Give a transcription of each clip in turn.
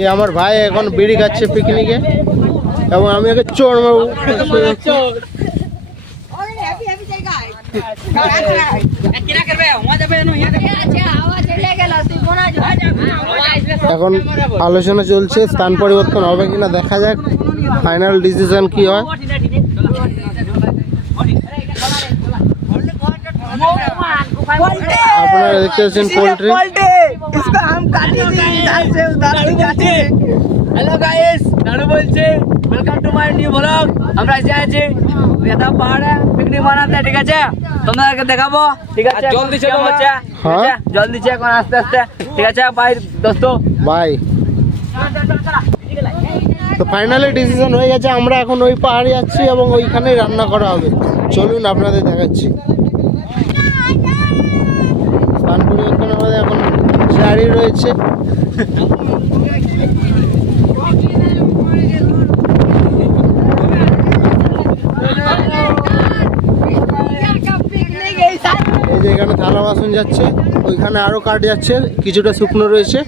এই আমার ভাই এখন বিড়ি খাচ্ছে পিকনিকে এবং আমি ওকে চোর মারবো। এখন আলোচনা চলছে স্থান পরিবর্তন হবে কিনা, দেখা যাক ফাইনাল ডিসিশন কি হয়। আপনারা দেখতে পাচ্ছেন পোল্ট্রি। হ্যালো গাইস, নাড়ু বলছে welcome to my new blog. আমরা এসে আছি এটা পাহাড়ে পিকনিক বানাতে, ঠিক আছে? তোমাদেরকে দেখাবো, ঠিক আছে? জল দিচ্ছে তো হচ্ছে, হ্যাঁ জল দিচ্ছে এখন আস্তে আস্তে, ঠিক আছে ভাই দোস্ত ভাই। তো ফাইনালি ডিসিশন হয়ে গেছে, আমরা এখন ওই পাহাড়ে যাচ্ছি এবং ওইখানেই রান্না করা হবে। চলুন আপনাদের দেখাচ্ছি। স্থান পরিবর্তন আমাদের এখন জারি রয়েছে। এই যে এখানে থালা বাসন যাচ্ছে, ওইখানে আরো কাঠ যাচ্ছে, কিছুটা শুকনো রয়েছে।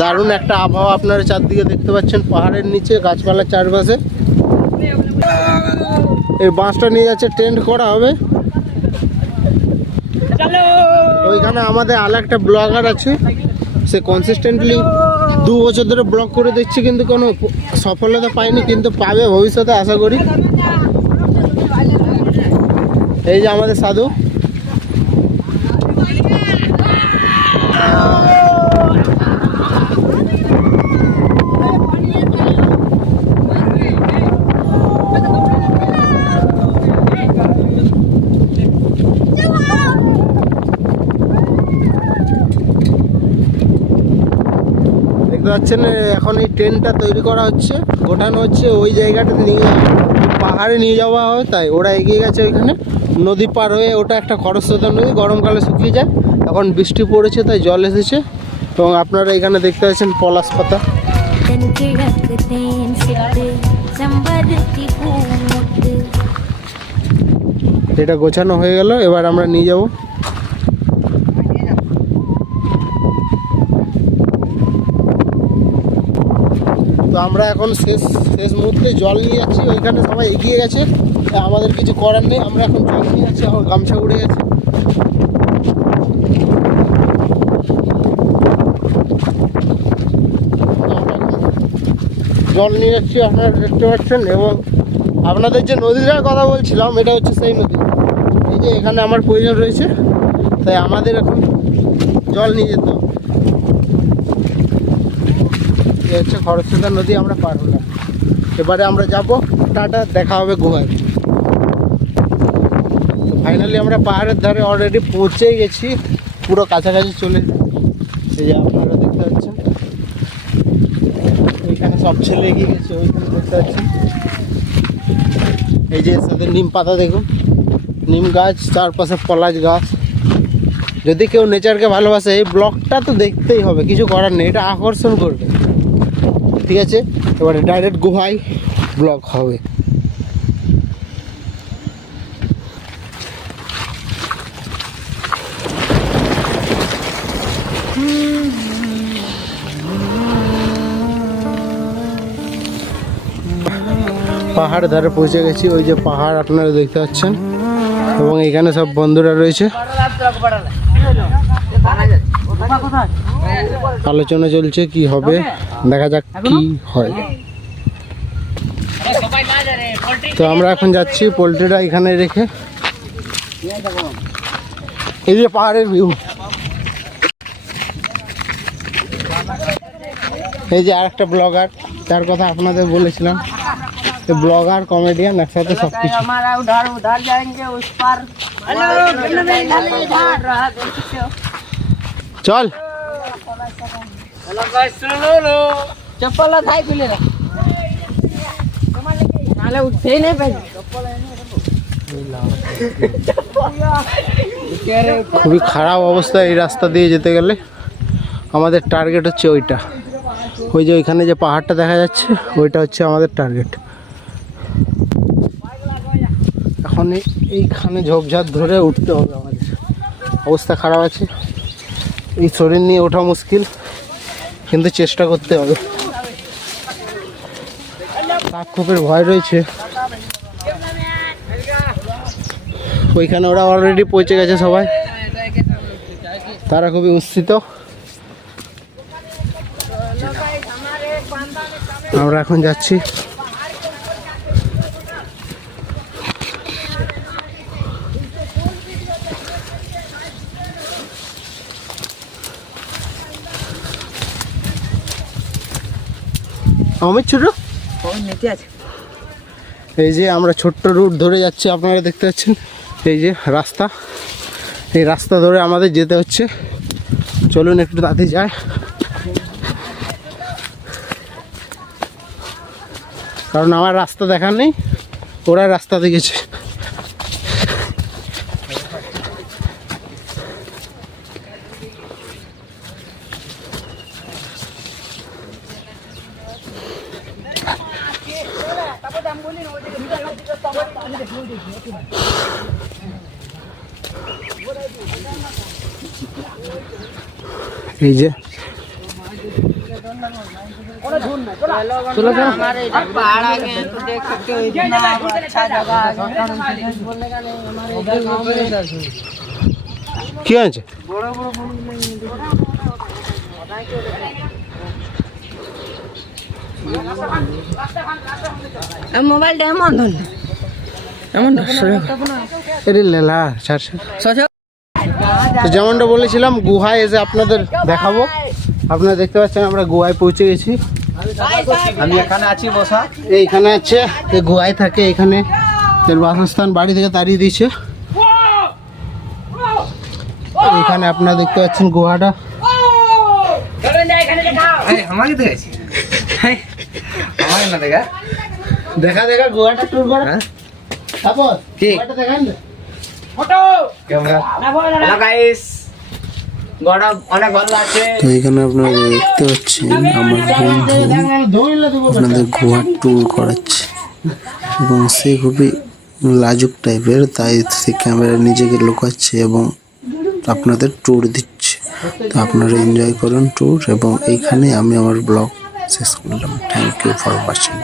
দারুণ একটা আবহাওয়া আপনারা চারদিকে দেখতে পাচ্ছেন, পাহাড়ের নিচে গাছপালার চারপাশে। এই বাঁশটা নিয়ে যাচ্ছে, টেন্ট করা হবে। ওইখানে আমাদের আর একটা ব্লগার আছে, সে কনসিস্টেন্টলি 2 বছর ধরে ব্লগ করে দিচ্ছে, কিন্তু কোনো সফলতা পায়নি, কিন্তু পাবে ভবিষ্যতে আশা করি। এই যে আমাদের সাধু। দেখতে পাচ্ছেন এখন এই ট্রেনটা তৈরি করা হচ্ছে, গোটানো হচ্ছে, ওই জায়গাটাতে নিয়ে পাহাড়ে নিয়ে যাওয়া হয়। তাই ওরা এগিয়ে গেছে ওইখানে, নদী পার হয়ে। ওটা একটা খরস্রোতা নদী, গরমকালে শুকিয়ে যায়, এখন বৃষ্টি পড়েছে তাই জল এসেছে। এবং আপনারা এখানে দেখতে পাচ্ছেন পলাশ পাতা। এটা গোছানো হয়ে গেল, এবার আমরা নিয়ে যাব। তো আমরা এখন শেষ মুহূর্তে জল নিয়ে যাচ্ছি, ওইখানে সবাই এগিয়ে গেছে, আমাদের কিছু করার নেই। আমরা এখন জল নিয়ে যাচ্ছি, আমার গামছা উড়ে গেছে। জল নিয়ে যাচ্ছি, আপনারা দেখতে পাচ্ছেন। এবং আপনাদের যে নদীটার কথা বলছিলাম, এটা হচ্ছে সেই নদী। এই যে এখানে আমার প্রয়োজন রয়েছে, তাই আমাদের এখন জল নিয়ে যেতে হবে। এই হচ্ছে খরস্রোতা নদী, আমরা পার হলাম। এবারে আমরা যাব টাটা, দেখা হবে গুহায়। তো ফাইনালি আমরা পাহাড়ের ধারে অলরেডি পৌঁছেই গেছি, পুরো কাছাকাছি চলে। এই যে আপনারা দেখতে পাচ্ছেন, এইখানে সব ছেলে এগিয়ে গেছে, ওইখানে দেখতে পাচ্ছেন। এই যে সাথে নিম পাতা দেখুন, নিম গাছ, চারপাশে পলাশ গাছ। যদি কেউ নেচারকে ভালোবাসে, এই ব্লগটা তো দেখতেই হবে, কিছু করার নেই, এটা আকর্ষণ করবে। ঠিক আছে, এবারে ডাইরেক্ট গুহায় ব্লগ হবে। পাহাড় ধারে পৌঁছে গেছি, ওই যে পাহাড় আপনারা দেখতে পাচ্ছেন, এবং এখানে সব বন্ধুরা রয়েছে। আলোচনা চলছে কি হবে, দেখা যাক কি হয়। তো আমরা এখন যাচ্ছি পোল্ট্রিটা এখানে রেখে। এই যে পাহাড়ের ভিউ, এই যে আর একটা ব্লগার, যার কথা আপনাদের বলেছিলাম, ব্লগার কমেডিয়ান একসাথে সবকিছু। চল चप्पल थाई खुले नाले उठे नहीं पाए। খুবই খারাপ অবস্থা এই রাস্তা দিয়ে যেতে গেলে। আমাদের টার্গেট হচ্ছে ওইটা, ওই যে ওইখানে যে পাহাড়টা দেখা যাচ্ছে, ওইটা হচ্ছে আমাদের টার্গেট। এখন এইখানে ঝোপঝাড় ধরে উঠতে হবে আমাদের, অবস্থা খারাপ আছে। এই শরীর নিয়ে ওঠা মুশকিল, কিন্তু চেষ্টা করতে হবে। বাঘখোপের ভয় রয়েছে, ওইখানে ওরা অলরেডি পৌঁছে গেছে সবাই, তারা খুবই উৎসিত। আমরা এখন যাচ্ছি। অমিত ছোট এই যে আমরা ছোট্ট রুট ধরে যাচ্ছি, আপনারা দেখতে পাচ্ছেন এই যে রাস্তা, এই রাস্তা ধরে আমাদের যেতে হচ্ছে। চলুন একটু তাড়াতাড়ি যায়, কারণ আমার রাস্তা দেখার নেই, ওরা রাস্তা দেখেছে। এই যে কি আছে মোবাইলটা এমন এমন লেলা তো যেমনটা বলেছিলাম গুহায় এসে আপনাদের দেখাবো। আপনারা দেখতে পাচ্ছেন আমরা গুহায় পৌঁছে গেছি। আমি এখানে আছি বসা, এইখানে আছে, এই গুহায় থাকে, এখানে এর বাসস্থান, বাড়ি থেকে তাড়িয়ে দিয়েছে। এখানে আপনারা দেখতে পাচ্ছেন গুহাটা। আমাকে দেখেছি, আমাকে না দেখা দেখা দেখা গুহাটা ট্যুর করা। তারপর কি গুহাটা দেখান না। ক্যামেরা গাইস, গড়া অনেক ভালো আছে। তো এখানে আপনারা দেখতে পাচ্ছেন আমার বন্ধু আপনাদের গোয়া ট্যুর করাচ্ছে এবং সে খুবই লাজুক টাইপের, তাই সে ক্যামেরা নিজেকে লুকাচ্ছে এবং আপনাদের ট্যুর দিচ্ছে। তো আপনারা এনজয় করুন ট্যুর, এবং এইখানে আমি আমার ব্লগ শেষ করলাম। Thank you for watching.